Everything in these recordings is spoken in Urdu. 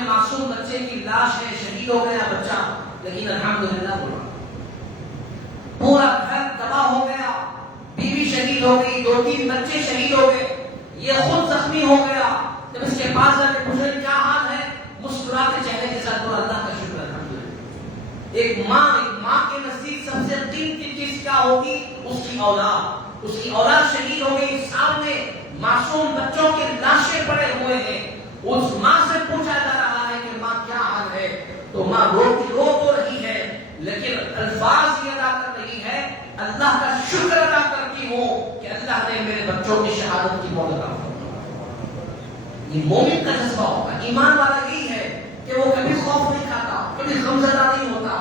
معصوم بچے کی لاش ہے، شہید ہو گیا بچہ، لیکن الحمدللہ بولا پورا گھر تباہ ہو گیا، بیوی شہید ہو گئی، 2-3 بچے شہید ہو گئے، یہ خود زخمی ہو گیا. جب اس کے پاس جا کے پوچھے کیا حال ہے، مسکراتے چہرے کے ساتھ بولا اللہ کا شکر الحمدللہ. ایک ماں کے نزدیک سب سے قیمتی چیز کیا ہوگی؟ اس کی اولاد. اس کی اولاد شہید ہو گئی، سامنے معصوم بچوں کے لاشیں پڑے ہوئے ہیں. اس ماں سے پوچھا جا رہا ہے کہ ماں کیا حال ہے، تو ماں رو تو رہی ہے، لیکن الفاظ یہ ادا کر رہی ہے اللہ کا شکر ادا کرتی ہوں کہ اللہ نے میرے بچوں کی شہادت کی موت عطا فرمائی. یہ مومن کا جذبہ ہوگا. ایمان والا یہی ہے کہ وہ کبھی خوف نہیں کھاتا، کبھی غمزدہ نہیں ہوتا،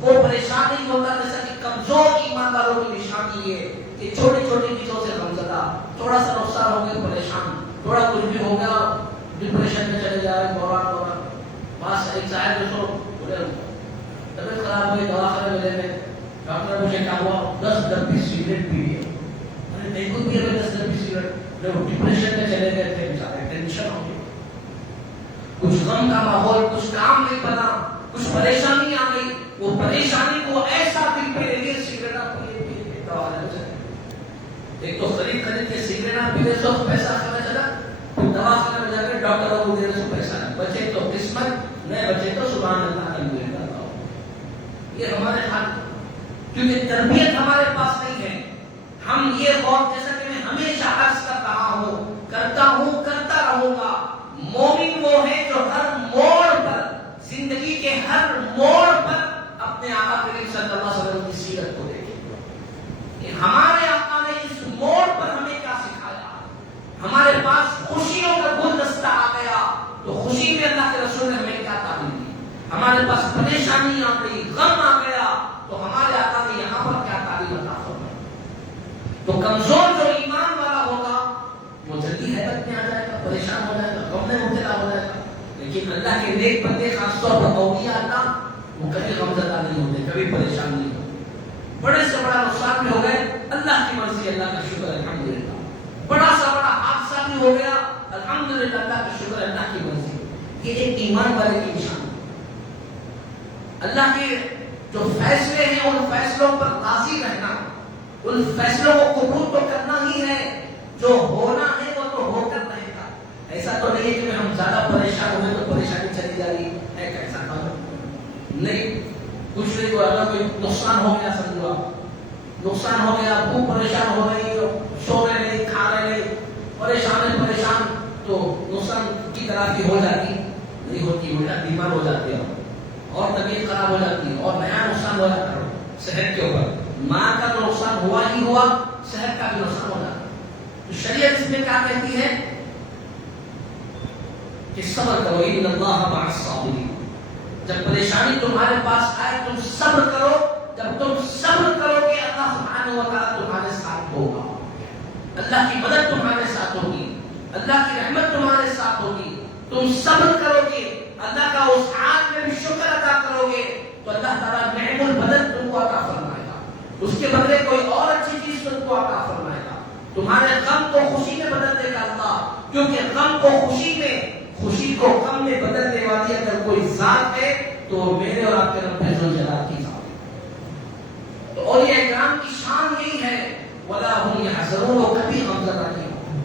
وہ پریشان نہیں ہوتا. جیسا کہ کمزور ایمان والوں کی نشانی ہے کہ چھوٹی چھوٹی چیزوں سے غمزدہ، تھوڑا سا نقصان ہو گیا پریشان، تھوڑا کچھ بھی ہو گیا ڈپریشن میں چلے جائے. دوران بس ایک صاحب جو بولے طبیعت خراب ہوئی، دواخانے میں لے گئے، ڈاکٹر مجھے کیا ہوا، 10 ڈبی سگریٹ پی لیے. میں نے دیکھو بھی 10 ڈبی سگریٹ، جب ڈپریشن میں چلے گئے تھے بیچارے، ٹینشن ہو گئی، کچھ غم کا ماحول، کچھ کام نہیں بنا، کچھ پریشانی آ گئی. وہ پریشانی کو ایسا دل پہ لے لیے سگریٹ پیے دواخانے میں چلے. ایک تو خرید کے سگریٹ پینے سے پیسہ خرچ چلا، دواخانے میں جا کے ڈاکٹروں کو دینے سے پیسہ نہیں. بچے تو قسمت نہیں، بچے تو سبحان اللہ کا ملے گا. یہ ہمارے حال، کیونکہ تربیت ہمارے پاس نہیں ہے. ہم یہ بہت، جیسا کہ میں ہمیشہ عرض کر رہا ہوں، کرتا ہوں، کرتا رہوں گا، مومن وہ ہے جو ہر موڑ پر، زندگی کے ہر موڑ پر اپنے آقا کریم صلی اللہ علیہ وسلم کی سیرت کو دیکھے. کہ ہمارے آقا نے اس موڑ پر ہمیں کیا سکھایا. ہمارے پاس خوشیوں کا گلدستہ آ گیا تو خوشی میں اللہ کے رسول نے ہمیں کیا تعلیم دی. ہمارے پاس پریشانی آ گئی، غم آ گیا تو ہمارے آقا نے یہاں پر کیا تعلیم عطا فرمائی. تو کمزور جو ایمان والا ہوگا وہ جلدی حیرت میں آ جائے گا، پریشان ہو جائے گا، غم میں مبتلا ہو جائے گا. لیکن اللہ کے نیک بندے، خاص طور پر اولیاء اللہ، وہ کبھی غمزدہ نہیں ہوتے، کبھی پریشان نہیں ہوتے. بڑے سے بڑا نقصان بھی ہو گئے، اللہ کی مرضی، اللہ کا شکر الحمدللہ. بڑا سا بڑا حادثہ بھی ہو گیا، الحمدللہ، اللہ کا شکر، اللہ کی مرضی. یہ ایک ایمان والے کی نشانی. اللہ کے جو فیصلے ہیں ان فیصلوں پر راضی رہنا، ان فیصلوں کو قبول تو کرنا ہی ہے. جو ہونا ہے وہ تو ہو کر رہے گا. ایسا تو نہیں ہے کہ ہم زیادہ پریشان ہوئے تو پریشانی چلی جا رہی ہے، کیسا کام نہیں. کچھ نہیں، تو اگر کوئی نقصان ہو گیا، سمجھو نقصان ہو گیا، خوب پریشان ہو رہی، سو رہے نہیں، کھا رہے نہیں، پریشان، تو نقصان کی طرح کی ہو جاتی نہیں ہوتی، بیمار ہو جاتے ہیں اور طبیعت خراب ہو جاتی ہے اور نیا نقصان ہو جاتا ہے صحت کے اوپر. ماں کا تو نقصان ہوا ہی ہوا، صحت کا بھی نقصان ہو جاتا ہے. تو شریعت اس میں کیا کہتی ہے کہ صبر کرو، ان اللہ مع الصابرین. جب پریشانی تمہارے پاس آئے تم صبر کرو. جب تم صبر کرو گے اللہ سبحانہ و تعالیٰ تمہارے ساتھ ہوگا. اللہ کی مدد تمہارے ساتھ ہوگی، اللہ کی رحمت تمہارے ساتھ ہوگی. تم صبر کرو گے، اللہ کا اس حال میں بھی شکر ادا کرو گے تو اللہ تعالیٰ نعم البدن تم کو عطا فرمائے گا. اس کے بدلے کوئی اور اچھی چیز تم کو عطا فرمائے گا. تمہارے غم کو خوشی میں بدل دے گا اللہ، کیونکہ غم کو خوشی میں، خوشی کو غم میں بدلنے والی اگر کوئی ذات ہے تو میرے اور آپ کے رب ذوالجلال کی ذات ہے. تو اولیاء کرام کی شان یہی ہے، وَلَا هُمْ يَحْزَنُونَ، وہ کبھی غمزدہ نہیں ہوتے.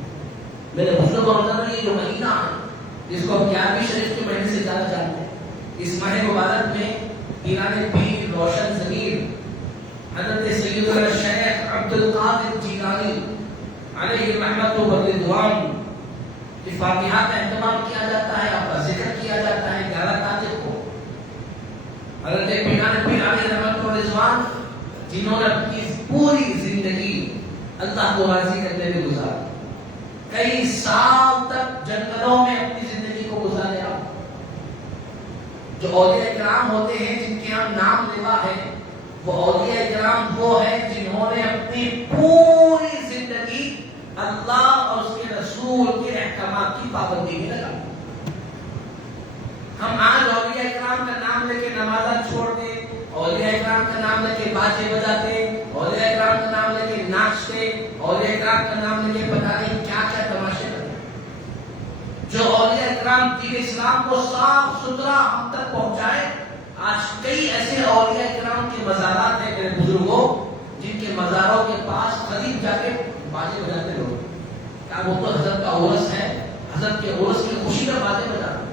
میرے بزرگ رمضان یہ جو مہینہ ہے جس کو ہم 11ویں شریف کے مہینے سے زیادہ جانتے ہیں، اس ماہ مبارک میں پیران پیر روشن ضمیر حضرت سیدنا شیخ عبد القادر جیلانی علیہ رحمت و رضوان کی فاتحہ کا اہتمام کیا جاتا ہے، آپ کا ذکر کیا جاتا ہے 11 تاریخ کو. حضرت پیران پیر علیہ رحمت و رضوان جنہوں نے اپنی پوری زندگی اللہ کو راضی کرنے میں گزاری، کئی سال تک جنگلوں میں اپنی زندگی کو گزارا. جو اولیاء کرام ہوتے ہیں جن کے ہم نام لیوا ہے، وہ اولیاء کرام وہ ہیں جنہوں نے اپنی پوری زندگی اللہ اور اس کے رسول کے احکامات کی پابندی میں لگا. ہم آج اولیاء کرام کا نام لے کے نمازات چھوڑ دیں، اولیاء کرام کا نام لے کے باجے بجاتے، اولیاء کرام کا نام لے کے ناچتے، اولیاء کرام کا نام لے کے پتہ نہیں کیا کیا تماشے کرتے. جو اولیاء کرام دین اسلام کو صاف ستھرا ہم تک پہنچائے. آج کئی ایسے اولیاء کرام کے مزارات ہیں میرے بزرگوں جن کے مزاروں کے پاس قریب جا کے باجے بجاتے لوگ. کیا وہ تو حضرت کا عرس ہے, حضرت کے عرس کی خوشی میں باجے بجاتے.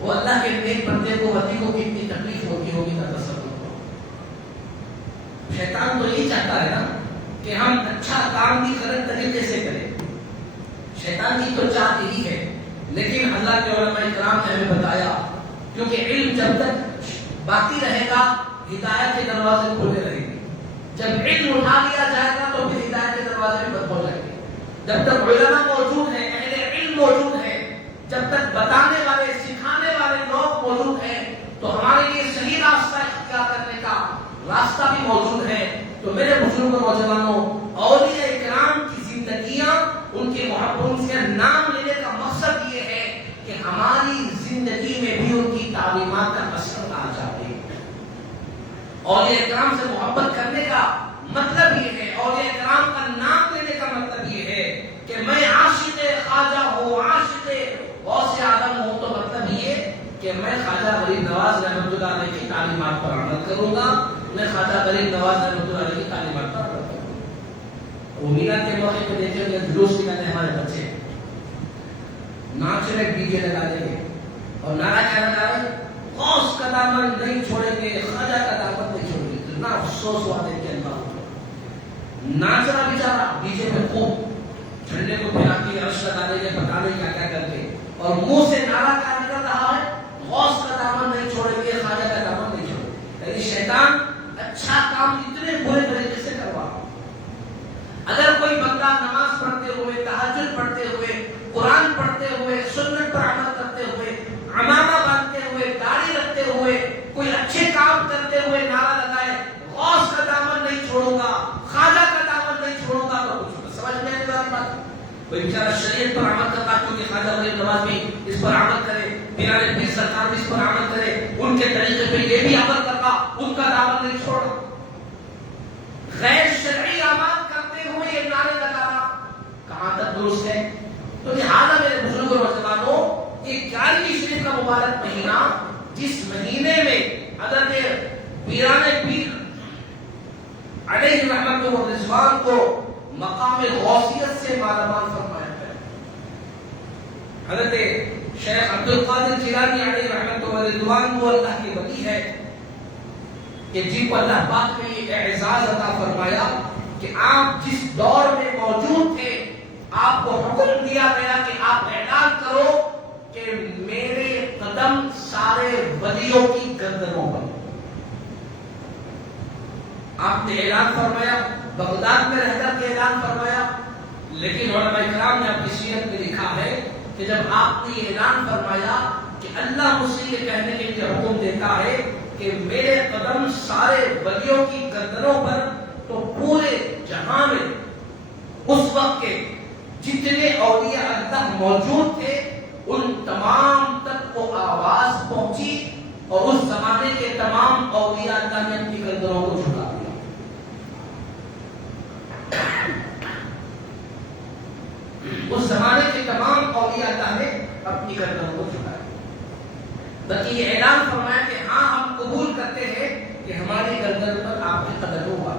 وہ اللہ کے نیک بندے کو ولی کو کتنی تکلیف ہوتی ہوگی کا تصور کرو. شیطان تو یہی چاہتا ہے نا کہ ہم اچھا کام بھی کریں طریقے سے کریں. شیطان کی تو چاہت یہی ہے. لیکن اللہ کے علماء کرام نے ہمیں بتایا کیونکہ علم جب تک باقی رہے گا ہدایت کے دروازے کھلے رہیں گے. جب علم اٹھا لیا جائے گا تو پھر ہدایت کے دروازے بند ہو جائیں گے. جب تک علماء موجود ہیں, اہل علم موجود ہیں, جب تک بتانے والے سکھانے والے لوگ موجود ہیں تو ہمارے لیے صحیح راستہ اختیار کرنے کا راستہ بھی موجود ہے. تو میرے بزرگوں نوجوانوں, اولیاء کرام کی زندگیاں, ان کے محبت سے نام لینے کا مقصد یہ ہے کہ ہماری زندگی میں بھی ان کی تعلیمات کا اثر آ جائے. اولیاء کرام سے محبت کرنے کا مطلب یہ ہے, اولیاء کرام کا نام لینے کا مطلب یہ ہے کہ میں عاشق خواجہ ہوں, عاشق غوث اعظم ہوں. تو مطلب یہ کہ میں خواجہ غریب نواز رحمۃ اللہ علیہ کی تعلیمات پر عمل کروں گا, میں خواجہ غریب نواز رحمۃ اللہ علیہ کی تعلیمات پر عمل کروں گا. وہ میلاد کے موقع پہ دیکھیں گے جلوس نکالتے ہمارے بچے, ناچ رہے, ڈی جے لگا دیں گے اور نعرہ کیا لگا رہے, غوث کا دامن نہیں چھوڑیں گے, خواجہ کا دامن نہیں چھوڑیں گے. اتنا افسوس ہوا دیکھ کے اللہ, ناچ رہا بیچارہ ڈی جے میں خوب, جھنڈے کو پھیلا کے عرش لگا دیں گے, پتا نہیں کیا کیا کر کے, اور منہ سے نعرہ کیا نکل رہا ہے, غوث کا دامن نہیں چھوڑیں گے, خواجہ کا دامن نہیں چھوڑیں گے. یعنی شیطان اچھا کام اتنے برے طریقے سے کروا. اگر کوئی بندہ نماز پڑھتے ہوئے, تہجد پڑھتے ہوئے, قرآن پڑھتے ہوئے, سنت پر عمل کرتے ہوئے, عمامہ باندھتے ہوئے, داڑھی رکھتے ہوئے, کوئی اچھے کام کرتے ہوئے نعرہ لگائے غوث کا دامن نہیں چھوڑوں گا, خواجہ کا دامن نہیں چھوڑوں گا, تو کچھ سمجھ میں نہیں آ رہی. کوئی بیچارہ شریعت پر عمل کرتا کیونکہ خواجہ غریب نواز بھی اس پر عمل کرے, پیران پیر سرکار بھی اس پر عمل کرے, ان کے طریقے پہ یہ بھی عمل کرتا, ان کا دامن نہیں چھوڑا. غیر شرعی اعمال کرتے ہوئے یہ نعرے لگانا کہاں تک درست ہے؟ تو لہٰذا میرے بزرگوں اور نوجوانوں, یہ 11ویں شریف کا مبارک مہینہ, جس مہینے میں حضرت پیران پیر علیہ رحمت و رضوان کو مقام غوثیت سے مالا مال فرمایا ہے. حضرت شیخ عبد القادر جیلانی علیہ رحمت و رضوان وہ اللہ کی ولی ہے کہ جن کو اللہ پاک نے یہ اعزاز عطا فرمایا کہ آپ جس دور میں موجود تھے آپ کو حکم دیا گیا کہ آپ اعلان کرو کہ میرے قدم سارے ولیوں کی گردنوں پر. آپ نے اعلان فرمایا, بغداد میں رہ کر کے اعلان فرمایا. لیکن علماء کرام نے اپنی سیرت میں لکھا ہے کہ جب آپ نے یہ اعلان فرمایا کہ اللہ مجھ سے یہ کہنے کے لیے حکم دیتا ہے کہ میرے قدم سارے ولیوں کی گردنوں پر, تو پورے جہاں میں اس وقت کے جتنے اولیاء اللہ موجود تھے ان تمام تک وہ آواز پہنچی اور اس زمانے کے تمام اولیاء اللہ نے اپنی گردنوں کو جھکا دیا. اس زمانے کے تمام اولیاء اللہ نے اپنی گردنوں کو جھکایا. بلکہ یہ اعلان فرمایا کہ ہاں ہم قبول کرتے ہیں کہ ہماری گردن پر آپ کے قدم ہوا.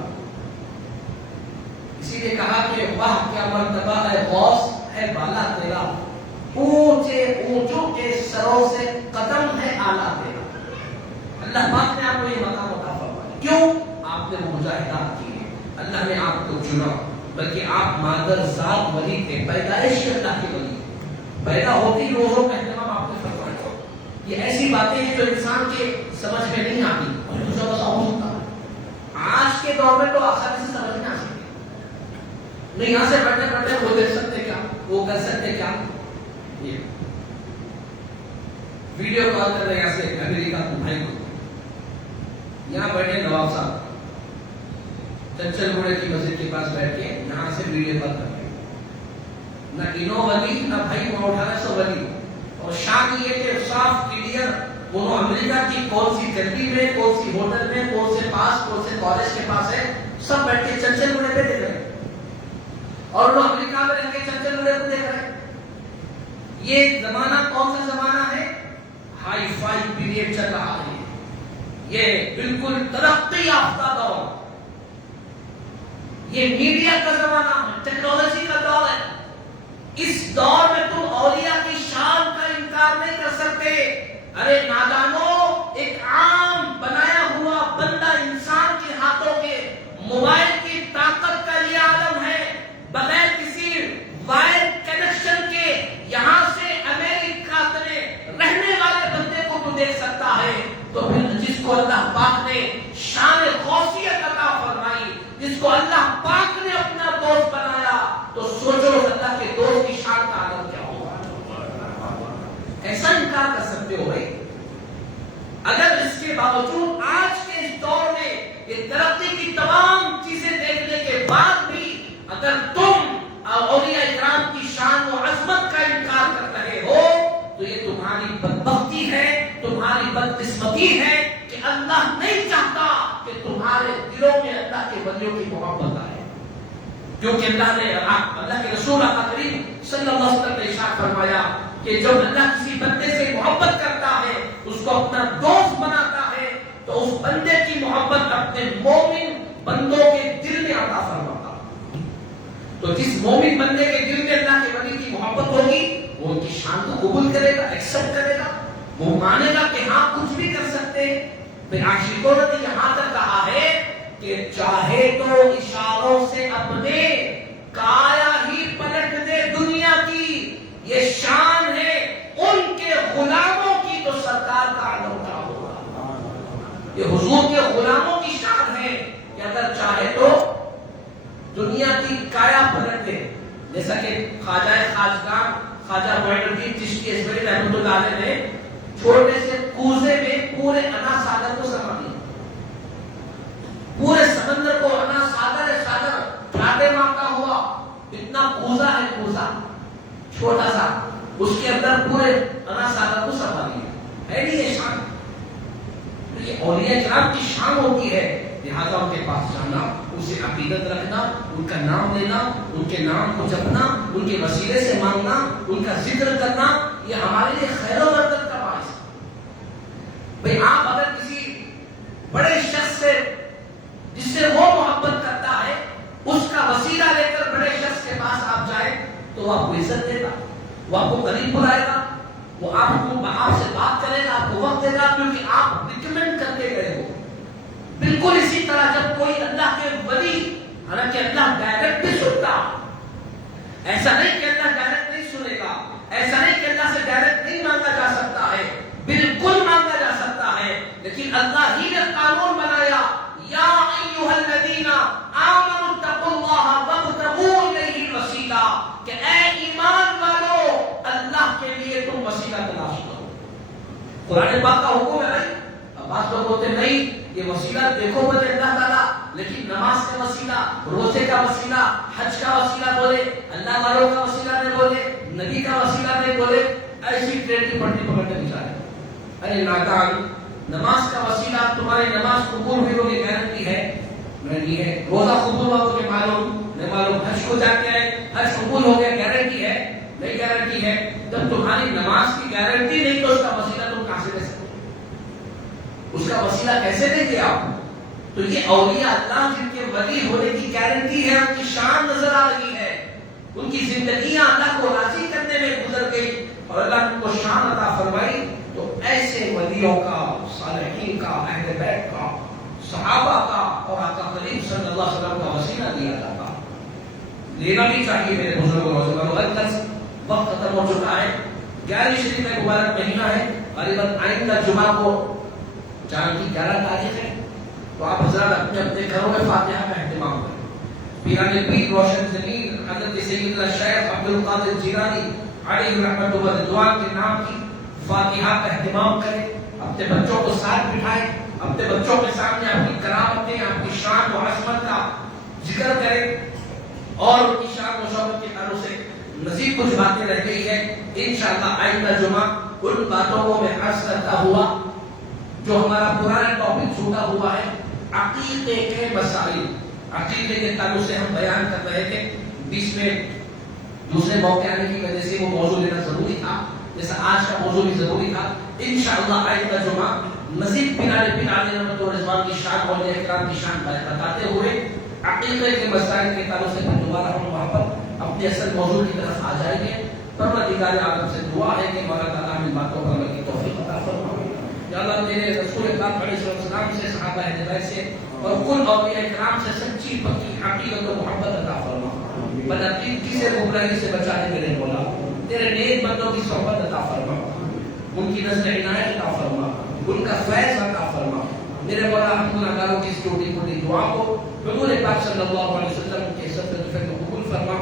اسی لیے کہا کہ واہ کیا مرتبہ ہے غوث ہے بالا تیرا, اونچے اونچوں کے سروں سے قدم ہے اعلیٰ تیرا. اللہ پاک نے آپ کو یہ مقام عطا فرمایا. کیوں؟ آپ نے مجاہدات کیے, اللہ نے آپ کو چنا. بلکہ آپ مادر ذات ولی تھے, پیدائش اللہ کے ولی, پیدا ہوتی روزوں کا اہتمام آپ نے فرمایا. یہ ایسی باتیں ہیں جو انسان کے سمجھ میں نہیں آتی اور دوسرا بس ہوتا. آج کے دور میں تو آسانی سے سمجھ میں آ سکتی نہیں. یہاں سے بیٹھے بیٹھے وہ دیکھ سکتے کیا, وہ کر سکتے کیا. یہ ویڈیو کال کر رہے یہاں سے امریکہ کو بھائی کو, یہاں بیٹھے نواب صاحب چنچل گوڑے کی مسجد کے پاس بیٹھ کے یہاں سے ویڈیو کال کر رہے, نہ انو ولی نہ بھائی 1800 ولی. اور شان یہ کہ صاف کلیئر وہ امریکہ کی کون سی گلی میں, کون سی ہوٹل میں, کون سے پاس, کون سے کالج کے پاس ہے, سب بیٹھ کے چنچل گوڑے پہ دیکھ رہے ہیں. اور وہ امریکہ میں رہ کے چنچل گوڑے کو دیکھ رہے ہیں. یہ زمانہ کون سا زمانہ ہے؟ ہائی فائی پیریڈ چل رہا ہے، یہ بالکل ترقی یافتہ دور، یہ میڈیا کا زمانہ ہے، ٹیکنالوجی کا دور ہے۔ اس دور میں تم اولیاء کی شان کا انکار نہیں کر سکتے۔ ارے نادانو، ایک عام بنایا ہوا بندہ انسان کے ہاتھوں کے موبائل کی طاقت کا یہ عالم ہے، بغیر کسی وائر کنیکشن کے یہاں سے امریکہ میں رہنے والے بندے کو تو دیکھ سکتا ہے، تو پھر جس کو اللہ پاک نے شان غوثیت عطا فرمائی، جس کو اللہ پاک نے اپنا دوست بنایا، تو سوچو اللہ کے دوست کی شان کا عالم کیا ہوگا؟ ایسا انکار کر سکتے ہو بھائی؟ اگر اس کے باوجود آج کے اس دور میں یہ ترقی کی تمام چیزیں دیکھنے کے بعد بھی اگر تم اولیاء اکرام کی شان و عظمت کا انکار کر رہے ہو، تو یہ تمہاری بدبختی ہے، تمہاری بدقسمتی ہے کہ اللہ نہیں چاہتا کہ تمہارے دلوں میں اللہ کے ولیوں کی محبت آئے، کیونکہ اللہ کے رسول کریم صلی اللہ علیہ وسلم نے ارشاد فرمایا کہ جب اللہ کسی بندے سے محبت کرتا ہے، اس کو اپنا دوست بناتا ہے، تو اس بندے کی محبت اپنے مومن بندوں کے دل میں عطا فرماتا ہے۔ تو جس مومن بندے کے دل میں اللہ کے ولی کی محبت ہوگی، وہ ان کی شان کو قبول کرے گا، ایکسپٹ کرے گا، وہ مانے گا کہ ہاں کچھ بھی کر سکتے ہیں۔ پھر عاشقوں نے یہاں تک کہا ہے کہ چاہے تو اشاروں سے اپنے کایا ہی پلٹ دے دنیا کی، یہ شان ہے ان کے غلاموں کی، تو سرکار کا عالم کیا ہوگا؟ یہ حضور کے غلاموں کی شان ہے کہ اگر چاہے تو دنیا کی کایا پلٹ دے، جیسا کہ خواجہ خاجگان خواجہ معین الدین چشتی اسماعیلی رحمۃ اللہ علیہ نے چھوٹے سے کوزے میں پورے انا ساگر کو سما دیا، پورے سمندر کو انا ساگر ٹھاٹے مارتا ہوا، اتنا کوزا ہے، کوزا چھوٹا سا، اس کے اندر پورے انا ساگر کو سما دیا ہے۔ نہیں یہ شان، یہ اولیاء کرام کی شان ہوتی ہے، لہذا ان کے پاس جانا، ان سے عقیدت رکھنا، ان کا نام لینا، ان کے نام کو جپنا، ان کے وسیلے سے مانگنا، ان کا ذکر کرنا، یہ ہمارے لیے خیر و برکت کا باعث ہے۔ بھئی آپ اگر کسی بڑے شخص سے جس سے وہ محبت کرتا ہے، اس کا وسیلہ لے کر بڑے شخص کے پاس آپ جائیں، تو وہ آپ کو عزت دے گا، وہ آپ کو قریب بلائے گا، وہ آپ سے بات کرے گا، آپ کو وقت دے گا، کیونکہ آپ ریکمینڈ کر کے گئے ہو۔ بالکل اسی طرح جب کوئی اللہ کے ولی، حالانکہ اللہ ڈائریکٹ بھی سنتا، ایسا نہیں کہ اللہ ڈائریکٹ نہیں سنے گا، ایسا نہیں کہ اللہ سے ڈائریکٹ نہیں مانگا جا سکتا ہے، بالکل مانگا جا سکتا ہے، لیکن اللہ ہی نے قانون بنایا، یا ایھا الذین آمنوا اتقوا اللہ وابتغوا الیہ الوسیلہ، کہ اے ایمان والو اللہ کے لیے تم وسیلہ تلاش کرو۔ قرآن پاک کا حکم ہے بھائی۔ اب بعض لوگ ہوتے نہیں، یہ وسیلہ دیکھو بولے اللہ تعالیٰ، لیکن نماز کا وسیلہ، روزے کا وسیلہ، حج کا وسیلہ بولے، اللہ والوں کا وسیلہ نہیں بولے، نبی کا وسیلہ نہیں بولے، ایسی ٹرین کی پٹی پکڑ کے نکالے۔ ارے نادان، نماز کا وسیلہ تمہاری نماز قبول ہوئی ہوگی گارنٹی ہے؟ نہیں ہے۔ روزہ قبول ہوا تمہیں معلوم نہیں معلوم؟ حج کو جا کے آئے، حج قبول ہو گیا، گارنٹی ہے؟ نہیں گارنٹی ہے۔ جب تمہاری نماز کی گارنٹی نہیں تو اس کا وسیلہ تم کہاں سے دے سکتے؟ اس کا وسیلہ کیسے دیں گے آپ؟ تو یہ اولیاء اللہ جن کے ولی ہونے کی گارنٹی ہے، ان کی شان نظر آ رہی ہے، ان کی زندگیاں اللہ کو راضی کرنے میں گزر گئی اور اللہ ان کو شان عطا فرمائی، تو ایسے ولیوں کا، صالحین کا، اہل بیت کا، صحابہ کا اور آقا کریم صلی اللہ علیہ وسلم کا وسیلہ دیا جاتا، لینا بھی چاہیے میرے بزرگوں اور اندر۔ وقت ختم ہو چکا ہے، 11 شریف میں مبارک مہینہ ہے، غالباً آئندہ جمعہ کو جان کی 11 تاریخ ہے، تو آپ حضرات اپنے اپنے گھروں میں فاتحہ کا اہتمام کریں۔ پیران پیر روشن زمین حضرت سیدنا شیخ عبد القادر جیلانی علیہ رحمۃ اللہ رضوان کے نام کی فاتحہ کا اہتمام کریں، اپنے بچوں کو ساتھ بٹھائیں، اپنے بچوں کے سامنے آپ کی کرامتیں، آپ کی شان و عظمت کا ذکر کریں، اور ان کی شان و شوکت کے تعلق سے مزید کچھ باتیں رہ گئی ہے، انشاءاللہ آئندہ جمعہ ان باتوں کو میں عرض کرتا ہوا جو ہمارا پرانا ٹاپک چھوٹا ہوا ہے، عقیدے کے مسائل، عقیدے کے تعلق سے ہم بیان کر رہے تھے۔ بیچ میں دوسرے موقع آنے کی وجہ سے وہ موضوع لینا ضروری تھا، جیسا آج کا موضوع بھی ضروری تھا. انشاءاللہ آئندہ جمعہ مزید پرانے رحمت و رضوان کی شان اور اکرام کی شان بتاتے ہوئے عقیدے کے مسائل کے تعلق سے دوبارہ ہم وہاں پر اپنے اصل موضوع کی طرف آ جائیں گے. پروردگار عالم سے دعا ہے کہ مولا تعالیٰ ہمیں باتوں پر عمل کی توفیق عطا فرمائے. یا اللہ تیرے رسول اکرم علیہ السلام سے، صحابہ ہدایت سے اور کل اولیاء کرام سے سچی پکی عقیدت و محبت عطا فرما. بدعقیدگی سے، گمراہی سے بچانے میرے مولا. تیرے نیک بندوں کی صحبت عطا فرما، ان کی نظر عنایت عطا فرما، ان کا فیض عطا فرما. میرے مولا ہم گناہگاروں کی اس ٹوٹی پھوٹی دعا کو حضور پاک صلی اللہ علیہ وسلم کے صدقے میں قبول فرما.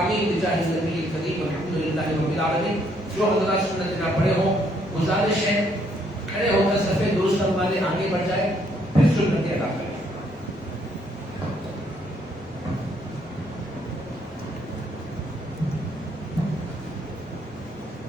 آمین بجاہ نبی کریم الحمدللہ رب العالمین. جو حضرات سنت نہ پڑھے ہوں گزارش ہے کھڑے ہو کر صفحے درست والے آگے بڑھ جائے، پھر سنت ادا کریں.